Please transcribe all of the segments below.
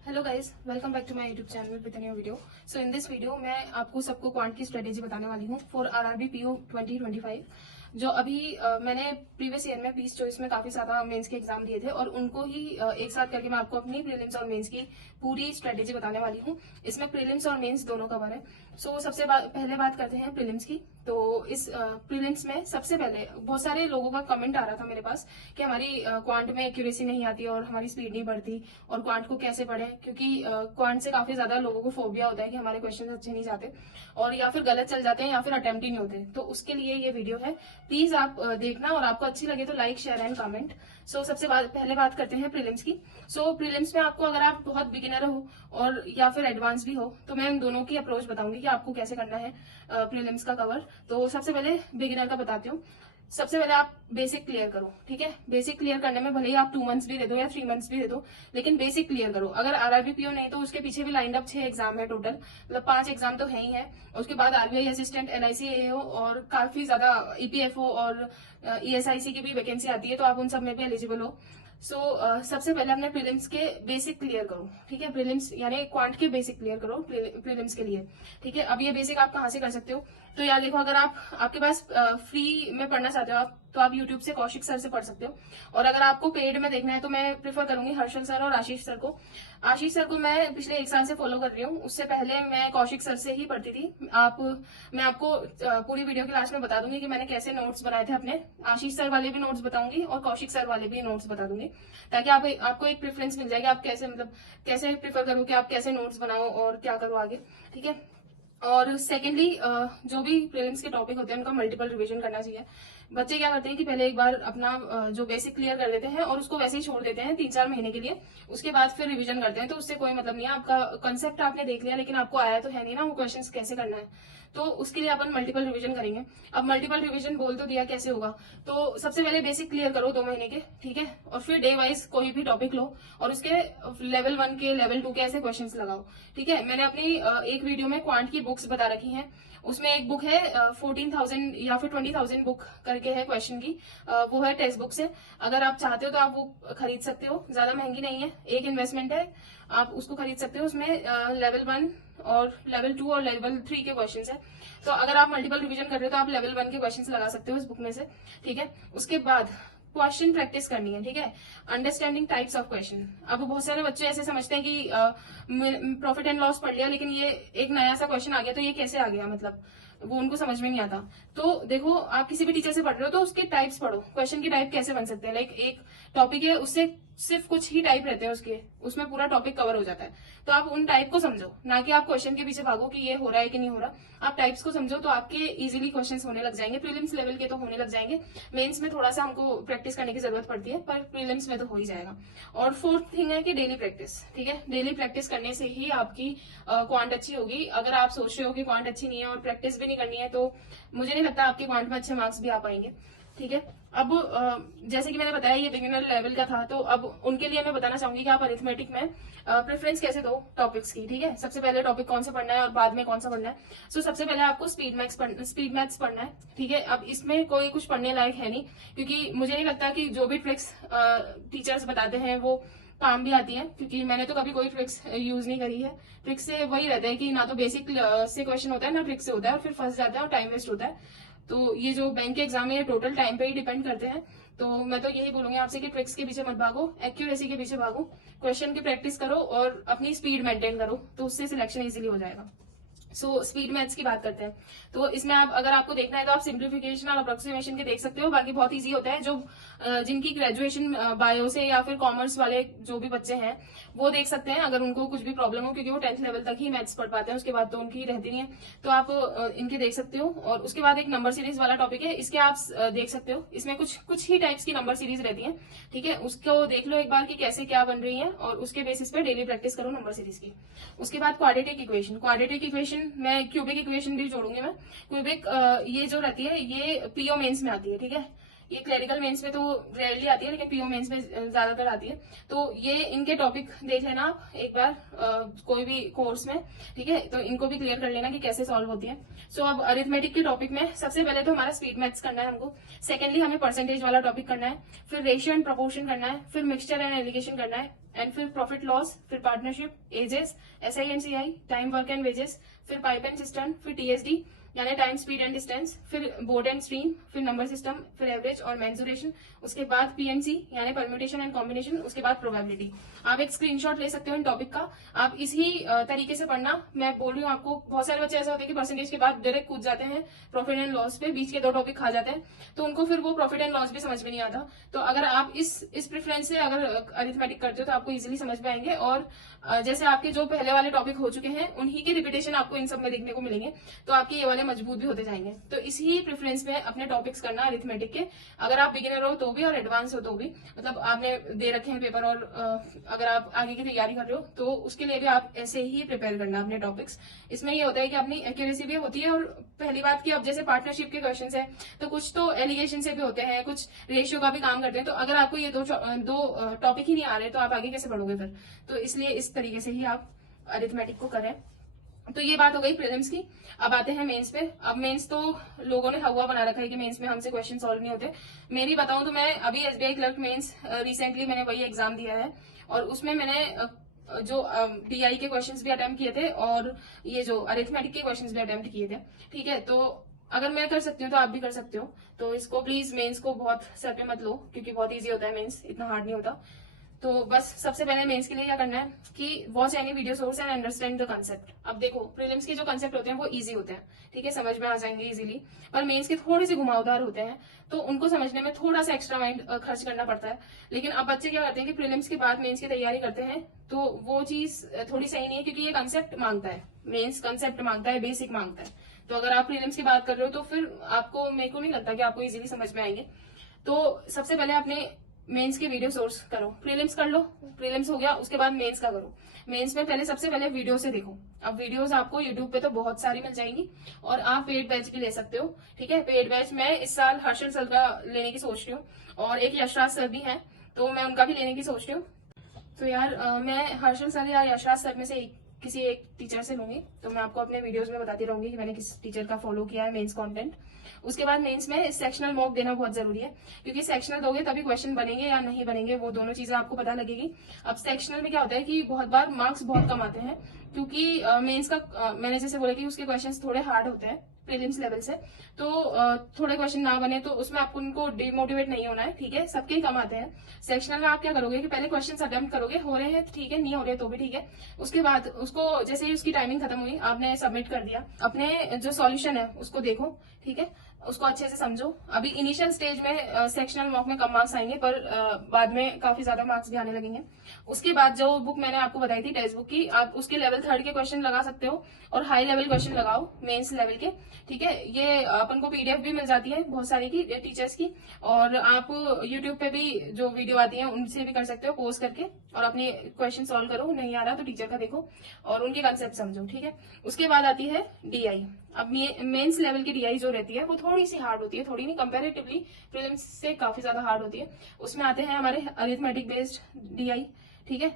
Hello guys, welcome back to my YouTube channel with new video. So in this video मैं आपको सबको quant की strategy बताने वाली हूँ फॉर आरआरबी पीओ 2025। जो अभी मैंने प्रीवियस ईयर में पीस चॉइस में काफी ज्यादा मेंस के एग्जाम दिए थे और उनको ही एक साथ करके मैं आपको अपनी प्रीलिम्स और मेंस की पूरी स्ट्रेटेजी बताने वाली हूँ। इसमें प्रीलिम्स और मेंस दोनों कवर है। सो सबसे पहले बात करते हैं प्रीलिम्स की। तो इस प्रीलिम्स में सबसे पहले बहुत सारे लोगों का कमेंट आ रहा था मेरे पास कि हमारी क्वांट में एक्यूरेसी नहीं आती और हमारी स्पीड नहीं बढ़ती और क्वांट को कैसे पढ़े, क्योंकि क्वांट से काफी ज्यादा लोगों को फोबिया होता है कि हमारे क्वेश्चन अच्छे नहीं जाते और या फिर गलत चल जाते हैं या फिर अटेम्प्ट ही नहीं होते। तो उसके लिए ये वीडियो है, प्लीज आप देखना और आपको अच्छी लगे तो लाइक शेयर एंड कमेंट। सो सबसे पहले बात करते हैं प्रीलिम्स की। सो प्रीलिम्स में आपको, अगर आप बहुत बिगिनर हो और या फिर एडवांस भी हो, तो मैं इन दोनों की अप्रोच बताऊंगी कि आपको कैसे करना है प्रीलिम्स का कवर। तो सबसे पहले बिगिनर का बताती हूँ। सबसे पहले आप बेसिक क्लियर करो, ठीक है। बेसिक क्लियर करने में भले ही आप 2 मंथ्स भी दे दो या 3 मंथ्स भी दे दो, लेकिन बेसिक क्लियर करो। अगर आरआरबी पीओ नहीं तो उसके पीछे भी लाइंड अप 6 एग्जाम है टोटल, मतलब 5 एग्जाम तो है ही है। उसके बाद आरबीआई असिस्टेंट, एलआईसी एओ और काफी ज्यादा ईपीएफओ और ईएसआईसी की भी वैकेंसी आती है, तो आप उन सब में भी एलिजिबल हो। सबसे पहले अपने प्रीलिम्स के बेसिक क्लियर करो, ठीक है। प्रीलिम्स यानी क्वांट के बेसिक क्लियर करो प्रीलिम्स के लिए, ठीक है। अब ये बेसिक आप कहाँ से कर सकते हो? तो यार देखो, अगर आपके पास फ्री में पढ़ना चाहते हो आप, तो आप यूट्यूब से कौशिक सर से पढ़ सकते हो। और अगर आपको पेड में देखना है तो मैं प्रेफर करूंगी हर्षल सर और आशीष सर को। आशीष सर को मैं पिछले 1 साल से फॉलो कर रही हूँ, उससे पहले मैं कौशिक सर से ही पढ़ती थी। मैं आपको पूरी वीडियो के लास्ट में बता दूंगी कि मैंने कैसे नोट्स बनाए थे अपने। आशीष सर वाले भी नोट्स बताऊंगी और कौशिक सर वाले भी नोट्स बता दूंगी, ताकि आपको एक प्रेफरेंस मिल जाएगी, आप कैसे मतलब कैसे प्रेफर करो कि आप कैसे नोट्स बनाओ और क्या करो आगे, ठीक है। और सेकेंडली, जो भी प्रीलिम्स के टॉपिक होते हैं उनका मल्टीपल रिवीजन करना चाहिए। बच्चे क्या करते हैं कि पहले एक बार अपना जो बेसिक क्लियर कर देते हैं और उसको वैसे ही छोड़ देते हैं 3-4 महीने के लिए, उसके बाद फिर रिवीजन करते हैं। तो उससे कोई मतलब नहीं है। आपका कंसेप्ट आपने देख लिया लेकिन आपको आया तो है नहीं ना वो क्वेश्चंस कैसे करना है। तो उसके लिए अपन मल्टीपल रिवीजन करेंगे। अब मल्टीपल रिवीजन बोल तो दिया, कैसे होगा? तो सबसे पहले बेसिक क्लियर करो 2 महीने के, ठीक है। और फिर डे वाइज कोई भी टॉपिक लो और उसके लेवल 1 के, लेवल 2 के ऐसे क्वेश्चंस लगाओ, ठीक है। मैंने अपनी एक वीडियो में क्वांट की बुक्स बता रखी हैं। उसमें एक बुक है 14,000 या फिर 20,000 बुक करके है क्वेश्चन की, वो है टेक्स्ट बुक से। अगर आप चाहते हो तो आप वो खरीद सकते हो, ज्यादा महंगी नहीं है, एक इन्वेस्टमेंट है, आप उसको खरीद सकते हो। उसमें लेवल 1 और लेवल 2 और लेवल 3 के क्वेश्चंस है। तो अगर आप मल्टीपल रिवीजन कर रहे हो तो आप लेवल 1 के क्वेश्चंस लगा सकते हो इस बुक में से, ठीक है। उसके बाद क्वेश्चन प्रैक्टिस करनी है, ठीक है। Understanding types of question. अब बहुत सारे बच्चे ऐसे समझते हैं कि प्रॉफिट एंड लॉस पढ़ लिया लेकिन ये एक नया सा क्वेश्चन आ गया तो ये कैसे आ गया, मतलब वो उनको समझ में नहीं आता। तो देखो, आप किसी भी टीचर से पढ़ रहे हो तो उसके टाइप्स पढ़ो, क्वेश्चन की टाइप कैसे बन सकते हैं। लाइक एक टॉपिक है, उससे सिर्फ कुछ ही टाइप रहते हैं उसके, उसमें पूरा टॉपिक कवर हो जाता है। तो आप उन टाइप को समझो, ना कि आप क्वेश्चन के पीछे भागो कि ये हो रहा है कि नहीं हो रहा। आप टाइप्स को समझो तो आपके इजीली क्वेश्चंस होने लग जाएंगे। प्रीलिम्स लेवल के तो होने लग जाएंगे, मेंस में थोड़ा सा हमको प्रैक्टिस करने की जरूरत पड़ती है, पर प्रीलिम्स में तो हो ही जाएगा। और फोर्थ थिंग है कि डेली प्रैक्टिस, ठीक है। डेली प्रैक्टिस करने से ही आपकी क्वांट अच्छी होगी। अगर आप सोच रहे हो कि क्वांट अच्छी नहीं है और प्रैक्टिस भी नहीं करनी है, तो मुझे नहीं लगता आपके क्वांट में अच्छे मार्क्स भी आ पाएंगे, ठीक है। अब जैसे कि मैंने बताया ये बिगिनर लेवल का था, तो अब उनके लिए मैं बताना चाहूंगी कि आप अरिथमेटिक में प्रेफरेंस कैसे दो टॉपिक्स की, ठीक है। सबसे पहले टॉपिक कौन सा पढ़ना है और बाद में कौन सा पढ़ना है। सबसे पहले आपको स्पीड मैथ्स पढ़ना है, ठीक है। अब इसमें कोई कुछ पढ़ने लायक है नहीं, क्योंकि मुझे नहीं लगता कि जो भी ट्रिक्स टीचर्स बताते हैं वो काम भी आती है, क्योंकि मैंने तो कभी कोई ट्रिक्स यूज नहीं करी है। ट्रिक्स से वही रहता है कि ना तो बेसिक से क्वेश्चन होता है ना ट्रिक से होता है, और फिर फंस जाता है और टाइम वेस्ट होता है। तो ये जो बैंक के एग्जाम है ये टोटल टाइम पे ही डिपेंड करते हैं। तो मैं तो यही बोलूंगी आपसे कि ट्रिक्स के पीछे मत भागो, एक्यूरेसी के पीछे भागो, क्वेश्चन की प्रैक्टिस करो और अपनी स्पीड मेंटेन करो, तो उससे सिलेक्शन इजीली हो जाएगा। स्पीड मैथ्स की बात करते हैं। तो इसमें आप, अगर आपको देखना है तो आप सिंप्लीफिकेशन और अप्रोक्सीमेशन के देख सकते हो, बाकी बहुत इजी होता है। जो जिनकी ग्रेजुएशन बायो से या फिर कॉमर्स वाले जो भी बच्चे हैं वो देख सकते हैं, अगर उनको कुछ भी प्रॉब्लम हो, क्योंकि वो 10th लेवल तक ही मैथ्स पढ़ पाते हैं, उसके बाद तो उनकी रहती नहीं है। तो आप इनके देख सकते हो। और उसके बाद एक नंबर सीरीज वाला टॉपिक है, इसके आप देख सकते हो। इसमें कुछ ही टाइप्स की नंबर सीरीज रहती है, ठीक है। उसको देख लो एक बार कि कैसे क्या बन रही है और उसके बेसिस पे डेली प्रैक्टिस करो नंबर सीरीज की। उसके बाद क्वाड्रेटिक इक्वेशन में क्यूबिक इक्वेशन भी जोड़ूंगी मैं। क्यूबिक ये जो रहती है ये पीओ मेंस में आती है, ठीक है। ये क्लरिकल मेंस में तो रेयरली आती है, लेकिन पीओ मेंस में ज्यादातर आती है। तो ये इनके टॉपिक देख लेना आप एक बार कोई भी कोर्स में, ठीक है, तो इनको भी क्लियर कर लेना कि कैसे सॉल्व होती है। सो अब अरिथमेटिक के टॉपिक में सबसे पहले तो हमारा स्पीड मैथ्स करना है हमको, सेकेंडली हमें परसेंटेज वाला टॉपिक करना है, फिर रेशियो एंड प्रोपोर्शन करना है, फिर मिक्सचर एंड एलिगेशन करना है, एंड फिर प्रॉफिट लॉस, फिर partnership, ages, SI and CI, time work and wages, फिर पाइप एंड सिस्टम, फिर TSD यानी टाइम स्पीड एंड डिस्टेंस, फिर बोर्ड एंड स्ट्रीम, फिर नंबर सिस्टम, फिर एवरेज और मेंसुरेशन, उसके बाद PNC यानी परम्यूटेशन एंड कॉम्बिनेशन, उसके बाद प्रोबेबिलिटी। आप एक स्क्रीनशॉट ले सकते हो इन टॉपिक का, आप इसी तरीके से पढ़ना। मैं बोल रही हूँ आपको, बहुत सारे बच्चे ऐसा होते हैं कि परसेंटेज के बाद डायरेक्ट कूद जाते हैं प्रॉफिट एंड लॉस पे, बीच के 2 टॉपिक खा जाते हैं, तो उनको फिर वो प्रॉफिट एंड लॉस भी समझ में नहीं आता। तो अगर आप इस प्रेफरेंस से अगर अरिथमेटिक करते हो तो आपको इजिली समझ में आएंगे, और जैसे आपके जो पहले वाले टॉपिक हो चुके हैं उन्हीं के रिपीटेशन आपको इन सब में देखने को मिलेंगे, तो आपके ये वाले मजबूत भी होते जाएंगे। तो इसी प्रेफरेंस में अपने टॉपिक्स करना अरिथमेटिक के, अगर आप बिगिनर हो तो भी और एडवांस हो तो भी, मतलब आपने दे रखे हैं पेपर और अगर आप आगे की तैयारी कर रहे हो तो उसके लिए भी आप ऐसे ही प्रिपेयर करना अपने टॉपिक्स। इसमें ये होता है कि अपनी एक्यूरेसी भी होती है, और पहली बात की अब जैसे पार्टनरशिप के क्वेश्चन है तो कुछ तो एलिगेशन से भी होते हैं, कुछ रेशियो का भी काम करते हैं, तो अगर आपको ये दो टॉपिक ही नहीं आ रहे तो आप आगे कैसे पढ़ोगे फिर। तो इसलिए इस तरीके से ही आप अरिथमेटिक को करें। तो ये बात हो गई प्रीलिम्स की। अब आते हैं मेंस पे। अब मेंस तो लोगों ने हवा बना रखा है कि मेंस में हमसे क्वेश्चन सॉल्व नहीं होते। मेरी बताऊं तो मैं अभी SBI क्लर्क मेंस रिसेंटली मैंने वही एग्जाम दिया है, और उसमें मैंने जो DI के क्वेश्चंस भी अटेम्प्ट किए थे और ये जो अरिथमेटिक के क्वेश्चंस भी अटेम्प्ट किए थे, ठीक है। तो अगर मैं कर सकती हूँ तो आप भी कर सकते हो। तो इसको प्लीज मेंस को बहुत सर पे मत लो, क्योंकि बहुत ईजी होता है मेंस, इतना हार्ड नहीं होता। तो बस सबसे पहले मेंस के लिए क्या करना है कि watch any video source and understand the concept. अब देखो प्रीलिम्स के जो कंसेप्ट होते हैं वो इजी होते हैं, ठीक है, समझ में आ जाएंगे इजीली, पर मेंस के थोड़े से घुमावदार होते हैं, तो उनको समझने में थोड़ा सा एक्स्ट्रा माइंड खर्च करना पड़ता है। लेकिन अब बच्चे क्या करते हैं कि प्रीलिम्स के बाद मेंस की तैयारी करते हैं, तो वो चीज थोड़ी सही नहीं है, क्योंकि ये कंसेप्ट मांगता है, मेंस कंसेप्ट मांगता है, बेसिक मांगता है। तो अगर आप प्रीलिम्स की बात कर रहे हो तो फिर आपको, मेरे को नहीं लगता कि आपको इजीली समझ में आएंगे। तो सबसे पहले अपने मेंस के वीडियो सोर्स करो, प्रीलिम्स कर लो, प्रीलिम्स हो गया उसके बाद मेंस का करो। मेंस में पहले सबसे पहले वीडियो से देखो। अब वीडियोस आपको यूट्यूब पे तो बहुत सारी मिल जाएंगी, और आप पेड बैच भी ले सकते हो, ठीक है। पेड बैच मैं इस साल हर्षल सर का लेने की सोच रही हूँ, और एक यशराज सर भी हैं, तो मैं उनका भी लेने की सोच रही हूँ। तो यार मैं हर्षल सर या यशराज सर में से किसी एक टीचर से लूंगी, तो मैं आपको अपने वीडियोस में बताती रहूंगी कि मैंने किस टीचर का फॉलो किया है मेंस कंटेंट। उसके बाद मेंस में सेक्शनल मॉक देना बहुत जरूरी है, क्योंकि सेक्शनल दोगे तभी क्वेश्चन बनेंगे या नहीं बनेंगे, वो दोनों चीजें आपको पता लगेगी। अब सेक्शनल में क्या होता है कि बहुत बार मार्क्स बहुत कम आते हैं, क्योंकि मेंस का मैंने जैसे बोला कि उसके क्वेश्चंस थोड़े हार्ड होते हैं प्रीलिम्स लेवल से, तो थोड़े क्वेश्चन ना बने तो उसमें आपको उनको डिमोटिवेट नहीं होना है, ठीक है, सबके ही कम आते हैं। सेक्शनल में आप क्या करोगे कि पहले क्वेश्चन अटेम्प्ट करोगे, हो रहे हैं ठीक है, नहीं हो रहे तो भी ठीक है। उसके बाद उसको जैसे ही उसकी टाइमिंग खत्म हुई, आपने सबमिट कर दिया, अपने जो सॉल्यूशन है उसको देखो, ठीक है, उसको अच्छे से समझो। अभी इनिशियल स्टेज में सेक्शनल मॉक में कम मार्क्स आएंगे, पर बाद में काफी ज्यादा मार्क्स भी आने लगेंगे। उसके बाद जो बुक मैंने आपको बताई थी टेक्स्ट बुक की, आप उसके लेवल 3 के क्वेश्चन लगा सकते हो, और हाई लेवल क्वेश्चन लगाओ मेंस लेवल के, ठीक है। ये अपन को PDF भी मिल जाती है बहुत सारी की टीचर्स की, और आप यूट्यूब पे भी जो वीडियो आती है उनसे भी कर सकते हो पोस्ट करके, और अपनी क्वेश्चन सॉल्व करो, नहीं आ रहा तो टीचर का देखो और उनके कंसेप्ट समझो, ठीक है। उसके बाद आती है DI। अब मेंस लेवल की DI जो रहती है वो थोड़ी सी हार्ड होती है, थोड़ी नहीं, कंपेरेटिवली प्रीलिम्स से काफी ज्यादा हार्ड होती है। उसमें आते हैं हमारे अरिथमेटिक बेस्ड DI, ठीक है,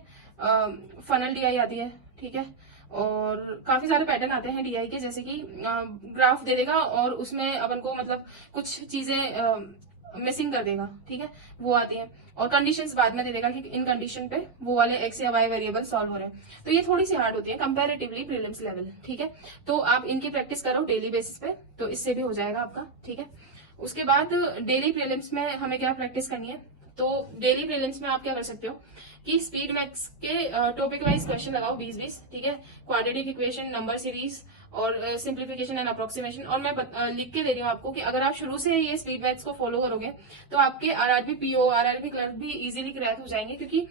फनल DI आती है, ठीक है, और काफी सारे पैटर्न आते हैं DI के, जैसे कि ग्राफ दे देगा और उसमें अपन को मतलब कुछ चीजें मिसिंग कर देगा, ठीक है, वो आती है, और कंडीशंस बाद में दे देगा कि इन कंडीशन पे वो वाले एक्स या वाई वेरिएबल सॉल्व हो रहे हैं। तो ये थोड़ी सी हार्ड होती है कंपैरेटिवली प्रीलिम्स लेवल, ठीक है। तो आप इनकी प्रैक्टिस करो डेली बेसिस पे, तो इससे भी हो जाएगा आपका, ठीक है। उसके बाद डेली प्रीलिम्स में हमें क्या प्रैक्टिस करनी है, तो डेली प्रीलिम्स में आप क्या कर सकते हो कि स्पीड मैथ्स के टॉपिक वाइज क्वेश्चन लगाओ 20-20, ठीक है, क्वाड्रेटिक इक्वेशन, नंबर सीरीज और सिंप्लीफिकेशन एंड अप्रोक्सीमेशन। और मैं लिख के दे रही हूँ आपको कि अगर आप शुरू से ये स्पीड मैथ्स को फॉलो करोगे तो आपके RRB PO, RRB क्लर्क भी इजीली क्रैक हो जाएंगे, क्योंकि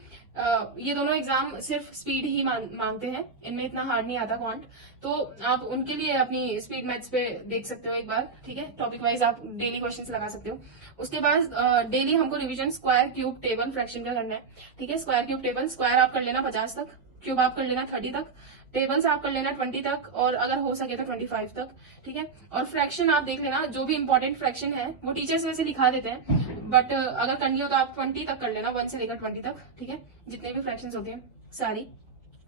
ये दोनों एग्जाम सिर्फ स्पीड ही मांगते हैं, इनमें इतना हार्ड नहीं आता क्वांट। तो आप उनके लिए अपनी स्पीड मैथ्स पे देख सकते हो एक बार, ठीक है, टॉपिक वाइज आप डेली क्वेश्चंस लगा सकते हो। उसके बाद डेली हमको revision square cube table fraction का करना है, ठीक है। स्क्वायर क्यूब टेबल, स्क्वायर आप कर लेना 50 तक, क्यूब आप कर लेना 30 तक, टेबल्स आप कर लेना 20 तक, और अगर हो सके तो 25 तक, ठीक है। और फ्रैक्शन आप देख लेना, जो भी इंपॉर्टेंट फ्रैक्शन है वो टीचर्स वैसे लिखा देते हैं, बट अगर करनी हो तो आप 20 तक कर लेना, 1 से लेकर 20 तक, ठीक है। जितने भी फ्रैक्शंस होते हैं सारी,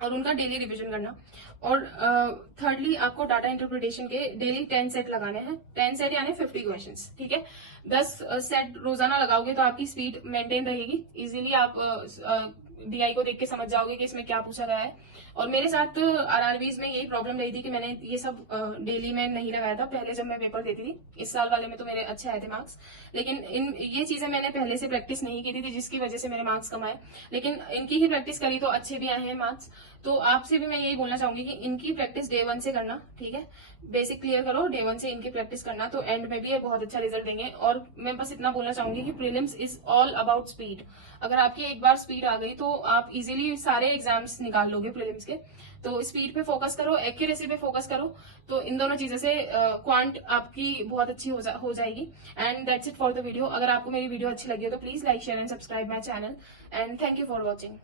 और उनका डेली रिवीजन करना। और थर्डली आपको डाटा इंटरप्रिटेशन के डेली 10 सेट लगाने हैं, 10 सेट यानी 50 क्वेश्चंस, ठीक है। 10 सेट रोजाना लगाओगे तो आपकी स्पीड मेंटेन रहेगी, इजीली आप डीआई को देख के समझ जाओगे कि इसमें क्या पूछा गया है। और मेरे साथ आरआरबीज में यही प्रॉब्लम रही थी कि मैंने ये सब डेली में नहीं लगाया था पहले जब मैं पेपर देती थी। इस साल वाले में तो मेरे अच्छे आए थे मार्क्स, लेकिन ये चीजें मैंने पहले से प्रैक्टिस नहीं की थी जिसकी वजह से मेरे मार्क्स कम आए। लेकिन इनकी ही प्रैक्टिस करी तो अच्छे भी आए हैं मार्क्स। तो आपसे भी मैं यही बोलना चाहूंगी कि इनकी प्रैक्टिस डे 1 से करना, ठीक है। बेसिक क्लियर करो, डे 1 से इनकी प्रैक्टिस करना, तो एंड में भी ये बहुत अच्छा रिजल्ट देंगे। और मैं बस इतना बोलना चाहूंगी कि prelims is all about speed. अगर आपकी एक बार स्पीड आ गई तो आप इजीली सारे एग्जाम्स निकाल लोगे प्रीलिम्स के। तो स्पीड पे फोकस करो, एक्यूरेसी पे फोकस करो, तो इन दोनों चीजों से क्वांट आपकी बहुत अच्छी हो जाएगी। And that's it for the video. अगर आपको मेरी वीडियो अच्छी लगी हो तो please like share and subscribe my channel, and thank you for watching.